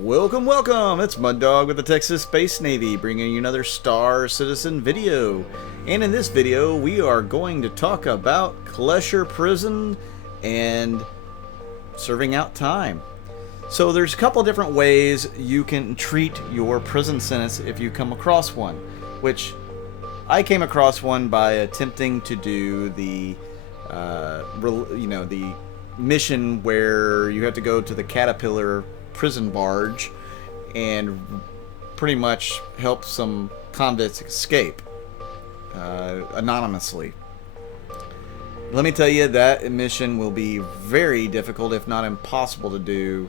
Welcome, welcome! It's Mud Dog with the Texas Space Navy, bringing you another Star Citizen video. And in this video, we are going to talk about Klescher Prison and serving out time. So there's a couple different ways you can treat your prison sentence if you come across one, which I came across one by attempting to do the, the mission where you have to go to the Caterpillar prison barge and pretty much help some convicts escape anonymously. Let me tell you, that mission will be very difficult, if not impossible, to do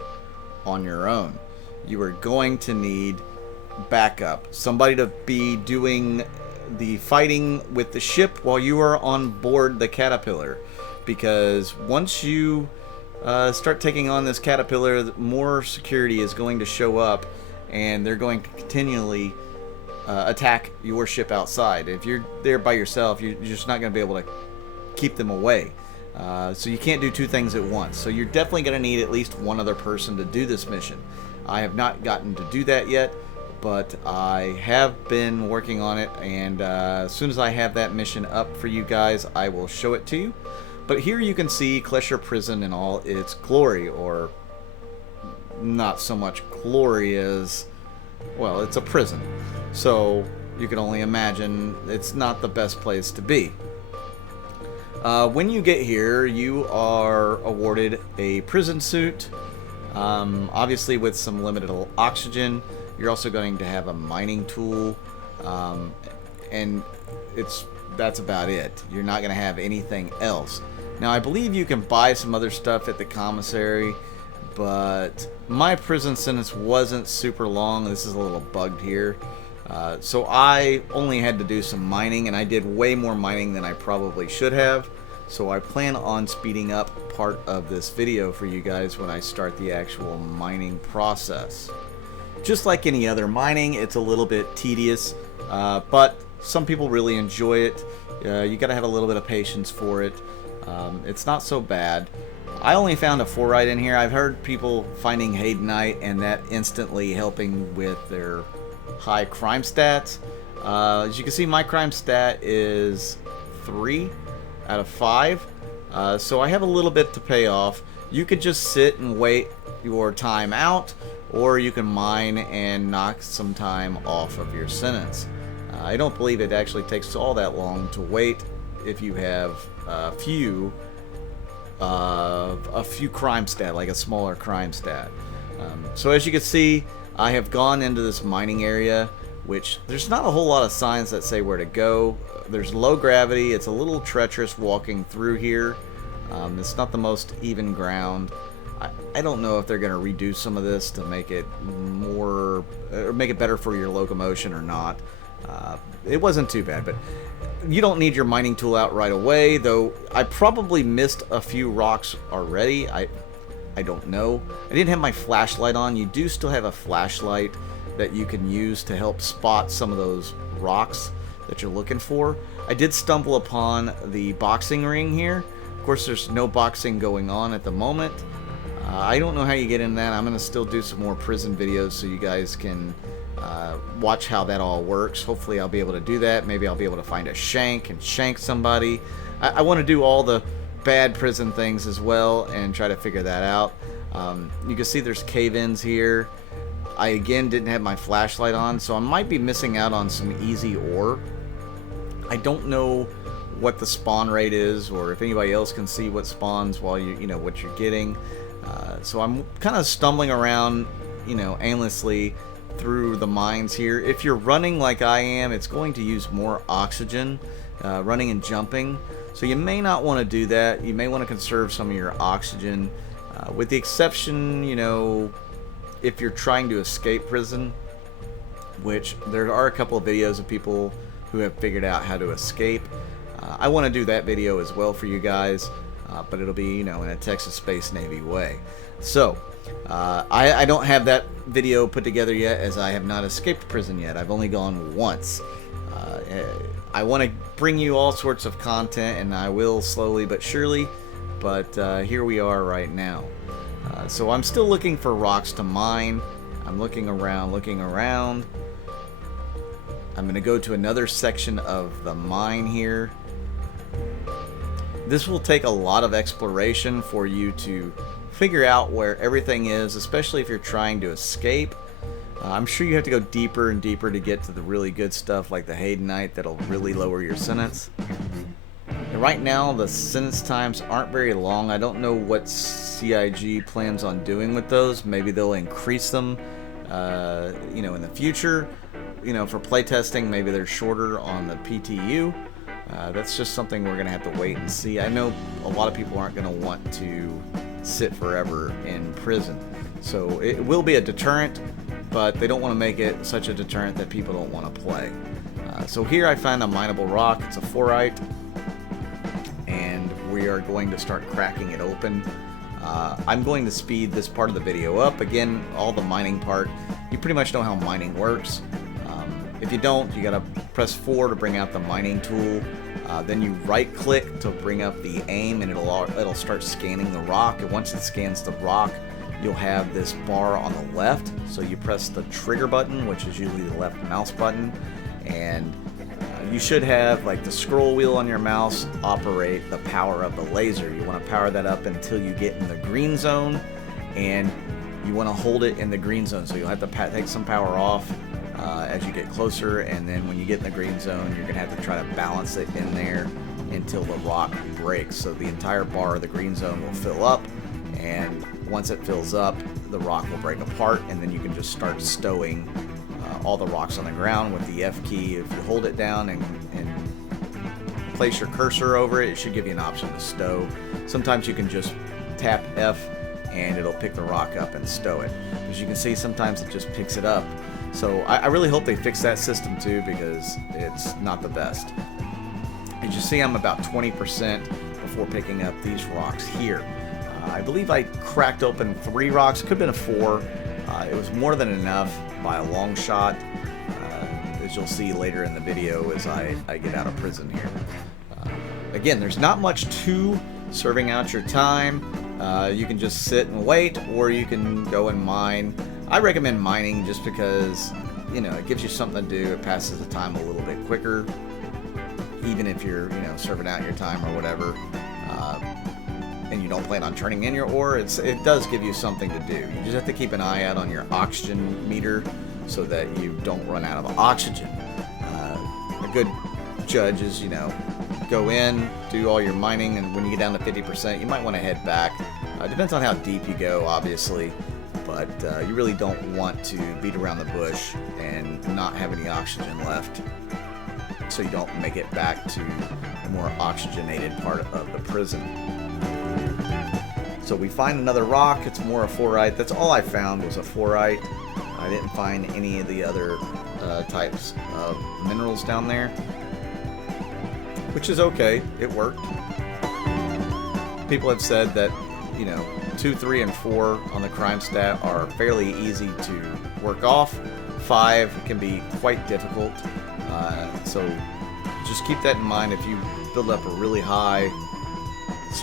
on your own. You are going to need backup, somebody to be doing the fighting with the ship while you are on board the Caterpillar, because once you start taking on this Caterpillar, more security is going to show up, and they're going to continually attack your ship outside. If you're there by yourself, you're just not going to be able to keep them away. So you can't do two things at once. So you're definitely going to need at least one other person to do this mission. I have not gotten to do that yet, but I have been working on it, and as soon as I have that mission up for you guys, I will show it to you. But here you can see Klescher Prison in all its glory, or not so much glory as, well, it's a prison. So you can only imagine it's not the best place to be. When you get here, you are awarded a prison suit, obviously with some limited oxygen. You're also going to have a mining tool, and that's about it. You're not going to have anything else. Now, I believe you can buy some other stuff at the commissary, but my prison sentence wasn't super long. This is a little bugged here. So I only had to do some mining, and I did way more mining than I probably should have. So I plan on speeding up part of this video for you guys when I start the actual mining process. Just like any other mining, it's a little bit tedious, but some people really enjoy it. You gotta have a little bit of patience for it. It's not so bad. I only found a fluorite in here. I've heard people finding Haydenite and that instantly helping with their high crime stats. As you can see, my crime stat is 3 out of 5. So I have a little bit to pay off. You could just sit and wait your time out, or you can mine and knock some time off of your sentence. I don't believe it actually takes all that long to wait if you have a few crime stat, like a smaller crime stat. So as you can see, I have gone into this mining area, which there's not a whole lot of signs that say where to go. There's low gravity. It's a little treacherous walking through here. It's not the most even ground. I don't know if they're going to redo some of this to make it more, or make it better for your locomotion or not. It wasn't too bad, but you don't need your mining tool out right away, though I probably missed a few rocks already. I don't know. I didn't have my flashlight on. You do still have a flashlight that you can use to help spot some of those rocks that you're looking for. I did stumble upon the boxing ring here. Of course, there's no boxing going on at the moment. I don't know how you get in that. I'm going to still do some more prison videos so you guys can watch how that all works. Hopefully I'll be able to do that. Maybe I'll be able to find a shank and shank somebody. I want to do all the bad prison things as well and try to figure that out. You can see there's cave-ins here. I again didn't have my flashlight on, so I might be missing out on some easy ore. I don't know what the spawn rate is, or if anybody else can see what spawns while you know what you're getting. So I'm kind of stumbling around, aimlessly through the mines here. If you're running like I am, it's going to use more oxygen, running and jumping. So you may not want to do that. You may want to conserve some of your oxygen, with the exception, if you're trying to escape prison, which there are a couple of videos of people who have figured out how to escape. I want to do that video as well for you guys, but it'll be, in a Texas Space Navy way. So, I don't have that video put together yet, as I have not escaped prison yet. I've only gone once. I want to bring you all sorts of content, and I will slowly but surely, but here we are right now. So I'm still looking for rocks to mine. I'm looking around. I'm going to go to another section of the mine here. This will take a lot of exploration for you to figure out where everything is, especially if you're trying to escape. I'm sure you have to go deeper and deeper to get to the really good stuff like the Haydenite that'll really lower your sentence. And right now, the sentence times aren't very long. I don't know what CIG plans on doing with those. Maybe they'll increase them, in the future. For playtesting, maybe they're shorter on the PTU. That's just something we're going to have to wait and see. I know a lot of people aren't going to want to sit forever in prison. So it will be a deterrent, but they don't want to make it such a deterrent that people don't want to play. So here I found a mineable rock. It's a forite, and we are going to start cracking it open. I'm going to speed this part of the video up. Again, all the mining part, you pretty much know how mining works. If you don't, you gotta press 4 to bring out the mining tool. Then you right click to bring up the aim, and it'll start scanning the rock. And once it scans the rock, you'll have this bar on the left. So you press the trigger button, which is usually the left mouse button, and you should have like the scroll wheel on your mouse operate the power of the laser. You want to power that up until you get in the green zone, and you want to hold it in the green zone. So you'll have to take some power off as you get closer, and then when you get in the green zone, you're going to have to try to balance it in there until the rock breaks. So the entire bar of the green zone will fill up, and once it fills up, the rock will break apart, and then you can just start stowing all the rocks on the ground with the F key. If you hold it down and place your cursor over it, it should give you an option to stow. Sometimes you can just tap F and it'll pick the rock up and stow it. As you can see, sometimes it just picks it up. So I really hope they fix that system too, because it's not the best. As you see, I'm about 20% before picking up these rocks here. I believe I cracked open 3 rocks, could have been a 4. It was more than enough by a long shot, as you'll see later in the video as I get out of prison here. Again, there's not much to serving out your time. You can just sit and wait, or you can go and mine. I recommend mining just because, it gives you something to do. It passes the time a little bit quicker, even if you're, serving out your time or whatever, and you don't plan on turning in your ore. It does give you something to do. You just have to keep an eye out on your oxygen meter so that you don't run out of oxygen. A good judge is, go in, do all your mining, and when you get down to 50%, you might want to head back. Depends on how deep you go, obviously, but you really don't want to beat around the bush and not have any oxygen left, so you don't make it back to the more oxygenated part of the prison. So we find another rock. It's more a forite. That's all I found was a forite. I didn't find any of the other types of minerals down there, which is okay. It worked. People have said that 2, 3, and 4 on the crime stat are fairly easy to work off. 5 can be quite difficult. So just keep that in mind. If you build up a really high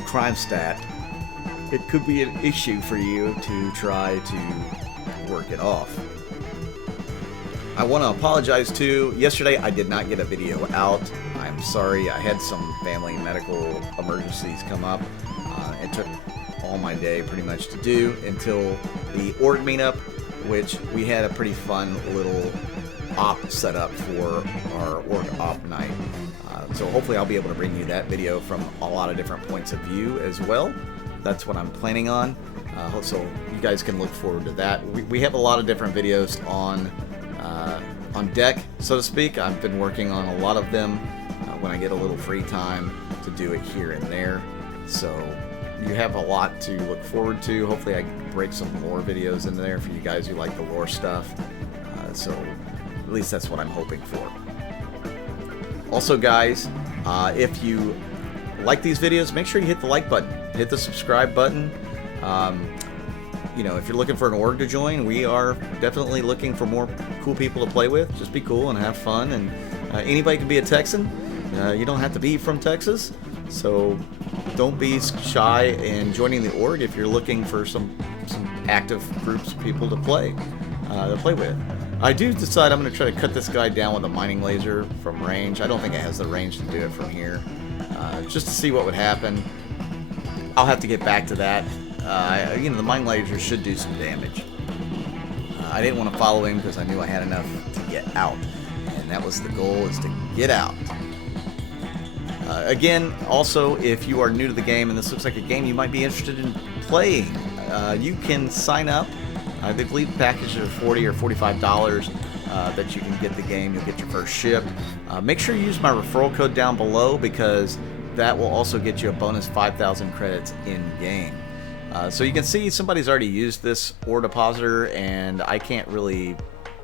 crime stat, it could be an issue for you to try to work it off. I want to apologize too. Yesterday I did not get a video out. I'm sorry. I had some family medical emergencies come up. It took all my day pretty much to do until the org meetup, which we had a pretty fun little op set up for our org op night. So hopefully I'll be able to bring you that video from a lot of different points of view as well. That's what I'm planning on. So you guys can look forward to that. We have a lot of different videos on deck, so to speak. I've been working on a lot of them when I get a little free time to do it here and there. So you have a lot to look forward to. Hopefully I can break some lore videos into there for you guys who like the lore stuff. So at least that's what I'm hoping for. Also guys, if you like these videos, make sure you hit the like button, hit the subscribe button. If you're looking for an org to join, we are definitely looking for more cool people to play with. Just be cool and have fun, and anybody can be a Texan. You don't have to be from Texas, so don't be shy in joining the org if you're looking for some active groups of people to play. to play with. I do decide I'm going to try to cut this guy down with a mining laser from range. I don't think it has the range to do it from here. Just to see what would happen. I'll have to get back to that. You know, the mining laser should do some damage. I didn't want to follow him because I knew I had enough to get out. And that was the goal, is to get out. Again, also, if you are new to the game and this looks like a game you might be interested in playing, you can sign up. I believe packages are $40 or $45 that you can get the game. You'll get your first ship. Make sure you use my referral code down below, because that will also get you a bonus 5,000 credits in-game. So you can see somebody's already used this ore depositor, and I can't really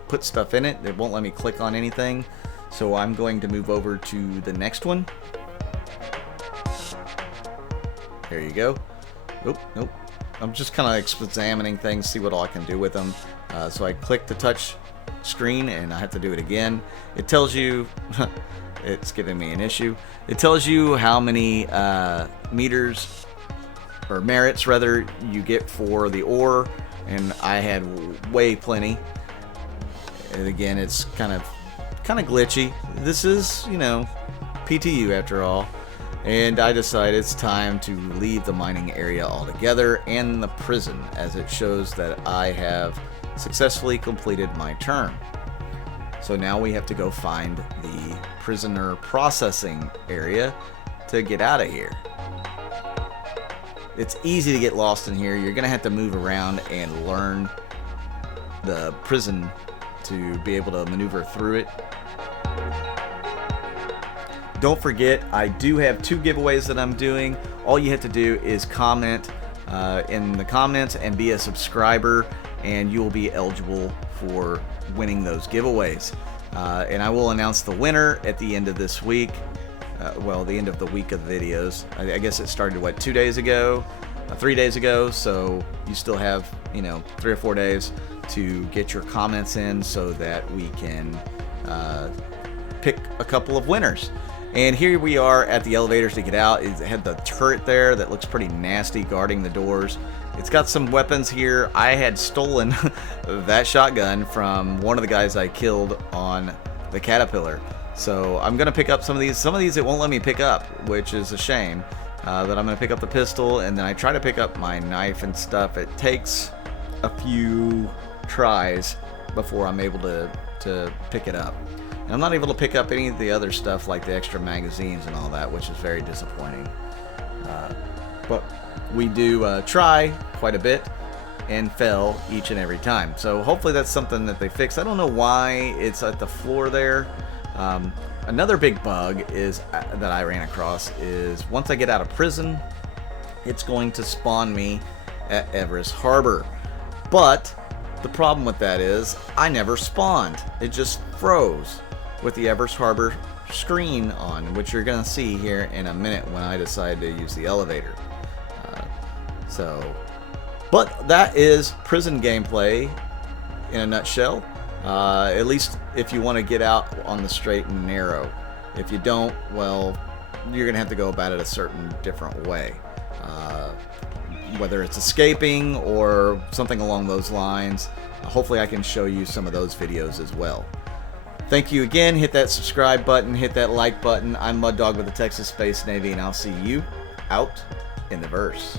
put stuff in it. It won't let me click on anything. So I'm going to move over to the next one. There you go. Nope, nope. I'm just kind of examining things, see what all I can do with them. So I click the touch screen, and I have to do it again. It tells you, it's giving me an issue. It tells you how many meters, or merits rather, you get for the ore, and I had way plenty. And again, it's kind of glitchy. This is, you know, PTU after all. And I decide it's time to leave the mining area altogether and the prison, as it shows that I have successfully completed my turn. So now we have to go find the prisoner processing area to get out of here. It's easy to get lost in here. You're going to have to move around and learn the prison to be able to maneuver through it. Don't forget, I do have 2 giveaways that I'm doing. All you have to do is comment in the comments and be a subscriber, and you will be eligible for winning those giveaways. And I will announce the winner at the end of this week. Well, the end of the week of videos. I guess it started, what, 2 days ago? 3 days ago, so you still have, you know, 3 or 4 days to get your comments in so that we can pick a couple of winners. And here we are at the elevators to get out. It had the turret there that looks pretty nasty guarding the doors. It's got some weapons here. I had stolen that shotgun from one of the guys I killed on the Caterpillar. So I'm going to pick up some of these. Some of these it won't let me pick up, which is a shame. But I'm going to pick up the pistol, and then I try to pick up my knife and stuff. It takes a few tries before I'm able to pick it up. And I'm not able to pick up any of the other stuff like the extra magazines and all that, which is very disappointing. But we do try quite a bit and fail each and every time. So hopefully that's something that they fix. I don't know why it's at the floor there. Another big bug is that I ran across is once I get out of prison, it's going to spawn me at Everest Harbor. But the problem with that is I never spawned. It just froze with the Everest Harbor screen on, which you're going to see here in a minute when I decide to use the elevator. But that is prison gameplay in a nutshell. At least if you want to get out on the straight and narrow. If you don't, well, you're going to have to go about it a certain different way. Whether it's escaping or something along those lines. Hopefully I can show you some of those videos as well. Thank you again. Hit that subscribe button, hit that like button. I'm Mud Dog with the Texas Space Navy, and I'll see you out in the verse.